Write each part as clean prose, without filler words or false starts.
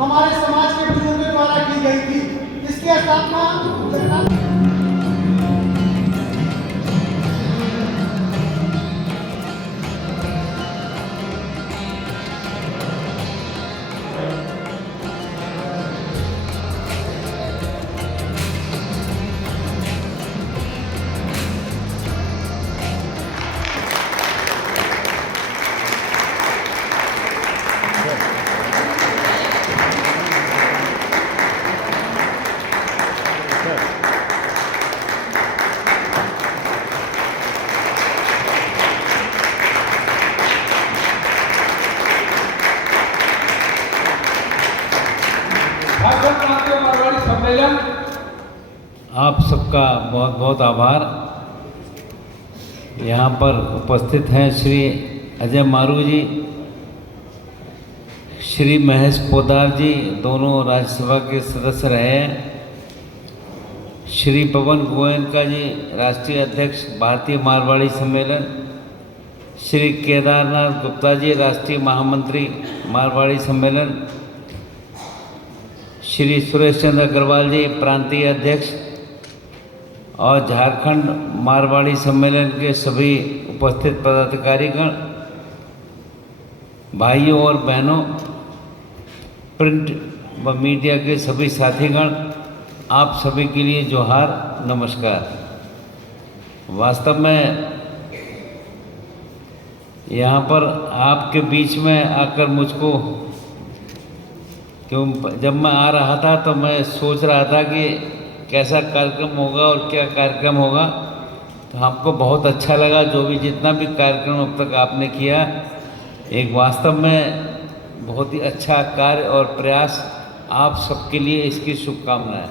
हमारे समाज के बुजुर्गों द्वारा की गई थी। इसकी स्थापना मारवाड़ी सम्मेलन, आप सबका बहुत बहुत आभार। यहाँ पर उपस्थित हैं श्री अजय मारू जी, श्री महेश पोदार जी, दोनों राज्यसभा के सदस्य रहे हैं, श्री पवन गोयनका जी, राष्ट्रीय अध्यक्ष भारतीय मारवाड़ी सम्मेलन, श्री केदारनाथ गुप्ता जी, राष्ट्रीय महामंत्री मारवाड़ी सम्मेलन, श्री सुरेश चंद्र अग्रवाल जी, प्रांतीय अध्यक्ष, और झारखंड मारवाड़ी सम्मेलन के सभी उपस्थित पदाधिकारीगण, भाइयों और बहनों, प्रिंट व मीडिया के सभी साथीगण, आप सभी के लिए जोहार, नमस्कार। वास्तव में यहाँ पर आपके बीच में आकर मुझको, क्यों जब मैं आ रहा था तो मैं सोच रहा था कि कैसा कार्यक्रम होगा और क्या कार्यक्रम होगा, तो हमको बहुत अच्छा लगा। जो भी जितना भी कार्यक्रम अब तक आपने किया, एक वास्तव में बहुत ही अच्छा कार्य और प्रयास, आप सबके लिए इसकी शुभकामनाएं।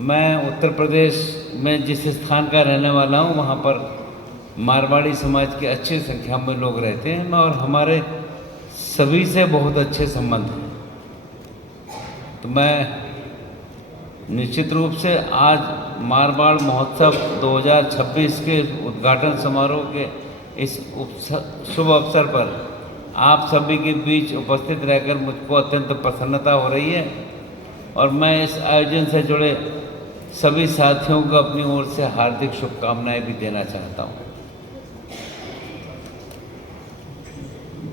मैं उत्तर प्रदेश में जिस स्थान का रहने वाला हूँ, वहाँ पर मारवाड़ी समाज के अच्छी संख्या में लोग रहते हैं और हमारे सभी से बहुत अच्छे संबंध हैं। तो मैं निश्चित रूप से आज मारवाड़ महोत्सव 2026 के उद्घाटन समारोह के इस शुभ अवसर पर आप सभी के बीच उपस्थित रहकर मुझको अत्यंत प्रसन्नता हो रही है और मैं इस आयोजन से जुड़े सभी साथियों को अपनी ओर से हार्दिक शुभकामनाएं भी देना चाहता हूं।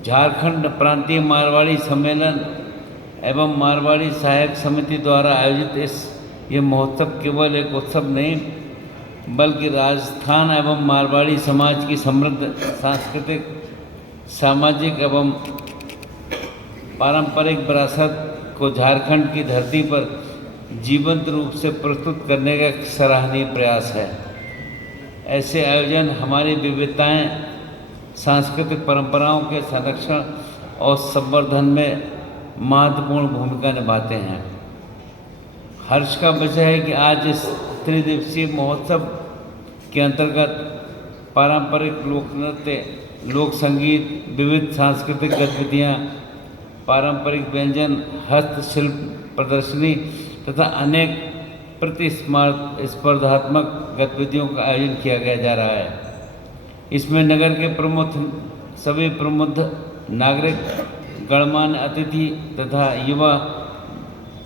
झारखंड प्रांतीय मारवाड़ी सम्मेलन एवं मारवाड़ी सहायक समिति द्वारा आयोजित ये महोत्सव केवल एक उत्सव नहीं, बल्कि राजस्थान एवं मारवाड़ी समाज की समृद्ध सांस्कृतिक, सामाजिक एवं पारंपरिक विरासत को झारखंड की धरती पर जीवंत रूप से प्रस्तुत करने का एक सराहनीय प्रयास है। ऐसे आयोजन हमारी विविधताएं, सांस्कृतिक परंपराओं के संरक्षण और संवर्धन में महत्वपूर्ण भूमिका निभाते हैं। हर्ष का विषय है कि आज इस त्रिदिवसीय महोत्सव के अंतर्गत पारंपरिक लोक नृत्य, लोक संगीत, विविध सांस्कृतिक गतिविधियाँ, पारंपरिक व्यंजन, हस्तशिल्प प्रदर्शनी तथा अनेक प्रतिस्पर्धात्मक गतिविधियों का आयोजन किया जा रहा है। इसमें नगर के सभी प्रमुख नागरिक, गणमान्य अतिथि तथा युवा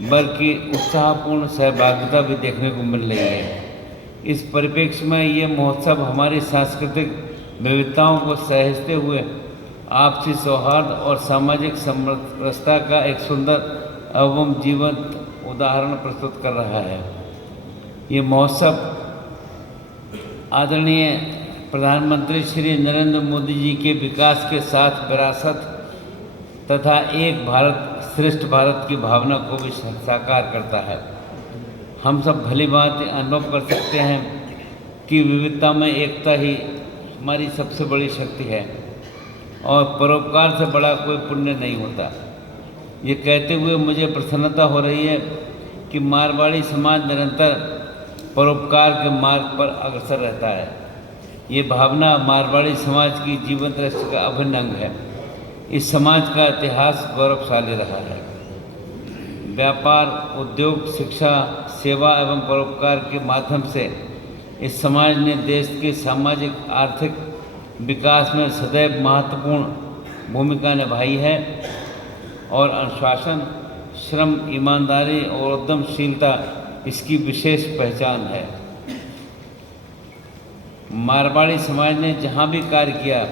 वर्ग की उत्साहपूर्ण सहभागिता भी देखने को मिल रही है। इस परिप्रेक्ष्य में ये महोत्सव हमारी सांस्कृतिक विविधताओं को सहेजते हुए आपसी सौहार्द और सामाजिक समरसता का एक सुंदर एवं जीवंत उदाहरण प्रस्तुत कर रहा है। ये महोत्सव आदरणीय प्रधानमंत्री श्री नरेंद्र मोदी जी के विकास के साथ विरासत तथा एक भारत श्रेष्ठ भारत की भावना को भी साकार करता है। हम सब भली भांति अनुभव कर सकते हैं कि विविधता में एकता ही हमारी सबसे बड़ी शक्ति है और परोपकार से बड़ा कोई पुण्य नहीं होता। ये कहते हुए मुझे प्रसन्नता हो रही है कि मारवाड़ी समाज निरंतर परोपकार के मार्ग पर अग्रसर रहता है। ये भावना मारवाड़ी समाज की जीवन दृष्टि का अभिन्न अंग है। इस समाज का इतिहास गौरवशाली रहा है। व्यापार, उद्योग, शिक्षा, सेवा एवं परोपकार के माध्यम से इस समाज ने देश के सामाजिक आर्थिक विकास में सदैव महत्वपूर्ण भूमिका निभाई है और अनुशासन, श्रम, ईमानदारी और उद्यमशीलता इसकी विशेष पहचान है। मारवाड़ी समाज ने जहाँ भी कार्य किया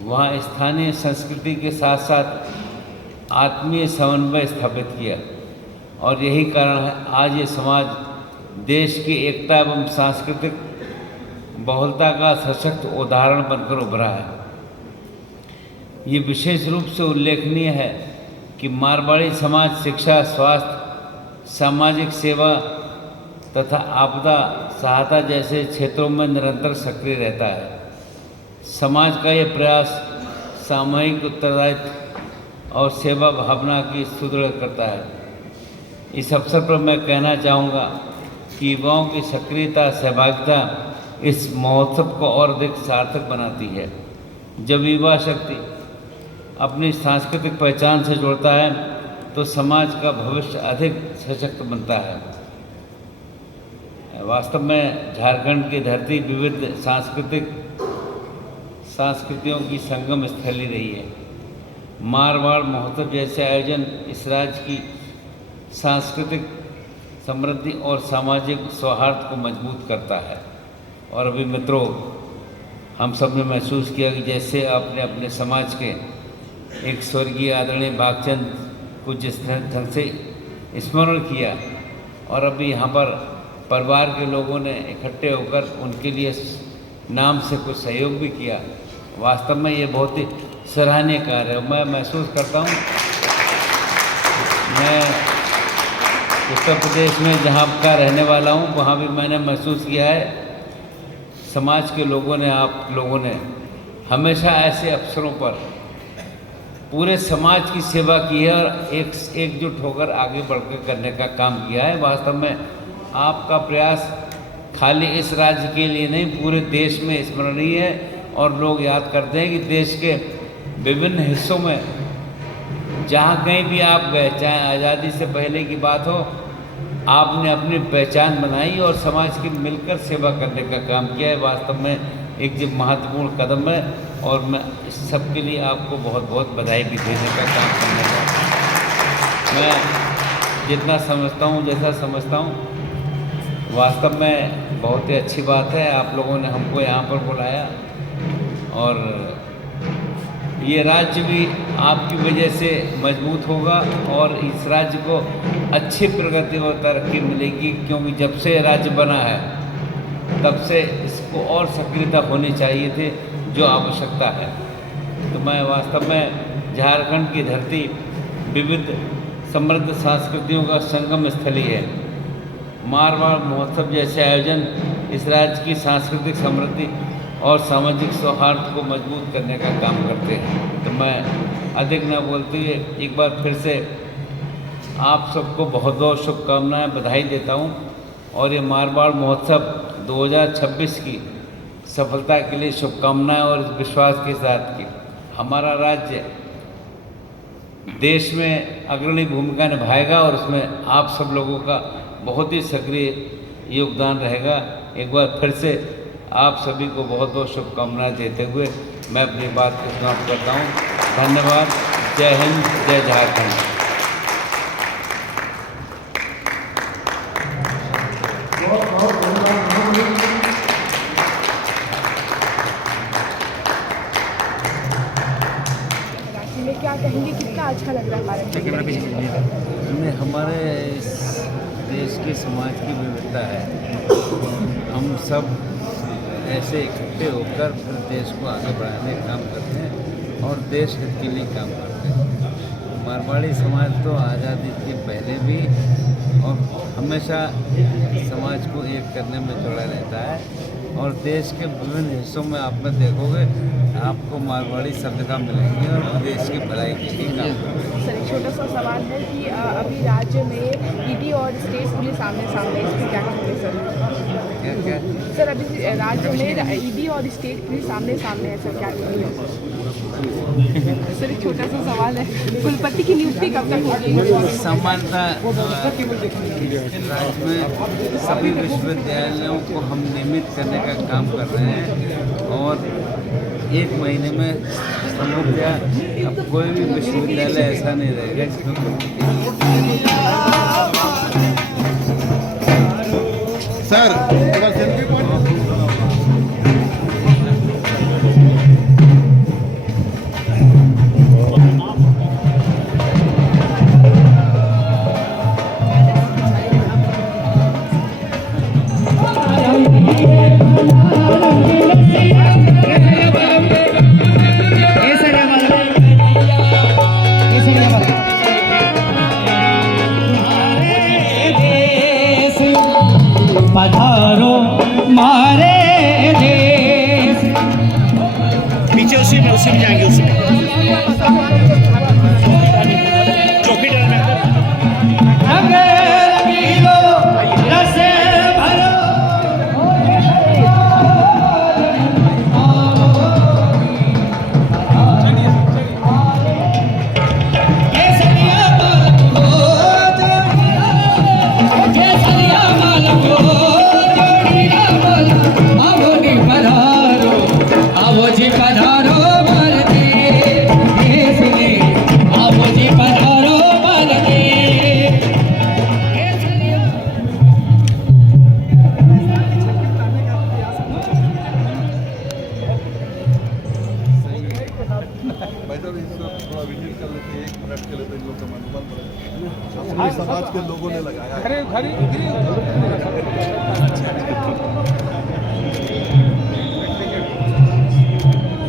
वहाँ स्थानीय संस्कृति के साथ साथ आत्मीय समन्वय स्थापित किया और यही कारण है आज ये समाज देश की एकता एवं सांस्कृतिक बहुलता का सशक्त उदाहरण बनकर उभरा है। ये विशेष रूप से उल्लेखनीय है कि मारवाड़ी समाज शिक्षा, स्वास्थ्य, सामाजिक सेवा तथा आपदा सहायता जैसे क्षेत्रों में निरंतर सक्रिय रहता है। समाज का ये प्रयास सामूहिक उत्तरदायित्व और सेवा भावना की सुदृढ़ करता है। इस अवसर पर मैं कहना चाहूँगा कि युवाओं की सक्रियता, सहभागिता इस महोत्सव को और अधिक सार्थक बनाती है। जब युवा शक्ति अपनी सांस्कृतिक पहचान से जुड़ता है तो समाज का भविष्य अधिक सशक्त बनता है। वास्तव में झारखंड की धरती विविध संस्कृतियों की संगम स्थली रही है। मारवाड़ महोत्सव जैसे आयोजन इस राज्य की सांस्कृतिक समृद्धि और सामाजिक सौहार्द को मजबूत करता है। और अभी मित्रों, हम सब ने महसूस किया कि जैसे आपने अपने समाज के एक स्वर्गीय आदरणीय भागचंद को जिस ढंग से स्मरण किया और अभी यहाँ पर परिवार के लोगों ने इकट्ठे होकर उनके लिए नाम से कुछ सहयोग भी किया, वास्तव में ये बहुत ही सराहनीय कार्य है। मैं महसूस करता हूँ, मैं उत्तर प्रदेश में जहाँ का रहने वाला हूँ वहाँ भी मैंने महसूस किया है समाज के लोगों ने, आप लोगों ने हमेशा ऐसे अवसरों पर पूरे समाज की सेवा की है और एकजुट होकर आगे बढ़कर करने का काम किया है। वास्तव में आपका प्रयास खाली इस राज्य के लिए नहीं, पूरे देश में स्मरणीय है और लोग याद करते हैं कि देश के विभिन्न हिस्सों में जहाँ कहीं भी आप गए, चाहे आज़ादी से पहले की बात हो, आपने अपनी पहचान बनाई और समाज की मिलकर सेवा करने का काम किया है। वास्तव में एक जो महत्वपूर्ण कदम है और मैं इस सब के लिए आपको बहुत बहुत बधाई भी देने का काम करने का मैं जितना समझता हूँ, जैसा समझता हूँ, वास्तव में बहुत ही अच्छी बात है। आप लोगों ने हमको यहाँ पर बुलाया और ये राज्य भी आपकी वजह से मजबूत होगा और इस राज्य को अच्छी प्रगति और तरक्की मिलेगी, क्योंकि जब से राज्य बना है तब से इसको और सक्रियता होनी चाहिए थी, जो आवश्यकता है। तो मैं वास्तव में झारखंड की धरती विविध समृद्ध संस्कृतियों का संगम स्थली है। मारवाड़ महोत्सव जैसे आयोजन इस राज्य की सांस्कृतिक समृद्धि और सामाजिक सौहार्द को मजबूत करने का काम करते हैं। तो मैं अधिक न बोलते हुए एक बार फिर से आप सबको बहुत बहुत शुभकामनाएं, बधाई देता हूं और ये मारवाड़ महोत्सव 2026 की सफलता के लिए शुभकामनाएं और इस विश्वास के साथ कि हमारा राज्य देश में अग्रणी भूमिका निभाएगा और उसमें आप सब लोगों का बहुत ही सक्रिय योगदान रहेगा। एक बार फिर से आप सभी को बहुत बहुत शुभकामनाएं देते हुए मैं अपनी बात को समाप्त करता हूँ। धन्यवाद। जय हिंद, जय झारखंड। में क्या कहेंगे, कितना अच्छा लग रहा है हमारे इस देश के समाज की विविधता है। हम सब ऐसे इकट्ठे होकर फिर देश को आगे बढ़ाने का काम करते हैं और देश हित के लिए काम करते हैं। मारवाड़ी समाज तो आज़ादी के पहले भी और हमेशा समाज को एक करने में जुड़ा रहता है और देश के विभिन्न हिस्सों में आप में देखोगे आपको मारवाड़ी शब्द का मिलेंगे और देश की भलाई के लिए काम करेंगे। सर एक छोटा सा सवाल है कि अभी राज्य में ईडी और स्टेट पुलिस आमने सामने है, इसकी क्या कहेंगे सर? क्या क्या सर अभी राज्य में ईडी और स्टेट पुलिस आमने सामने है सर, क्या कहेंगे? सर एक छोटा सा सवाल है, कुलपति की नियुक्ति कब तक होगी? समानता राज्य में सभी विश्वविद्यालयों को हम नियमित करने का काम कर रहे हैं और 1 महीने में समूह अब कोई भी विश्वविद्यालय ऐसा नहीं रहेगा जिसमें सर अगर सेल्फी पॉइंट पधारो मारे देश। पीछे उसी में जाएंगे उसी में चौकी समाज के लोगों ने लगाया है।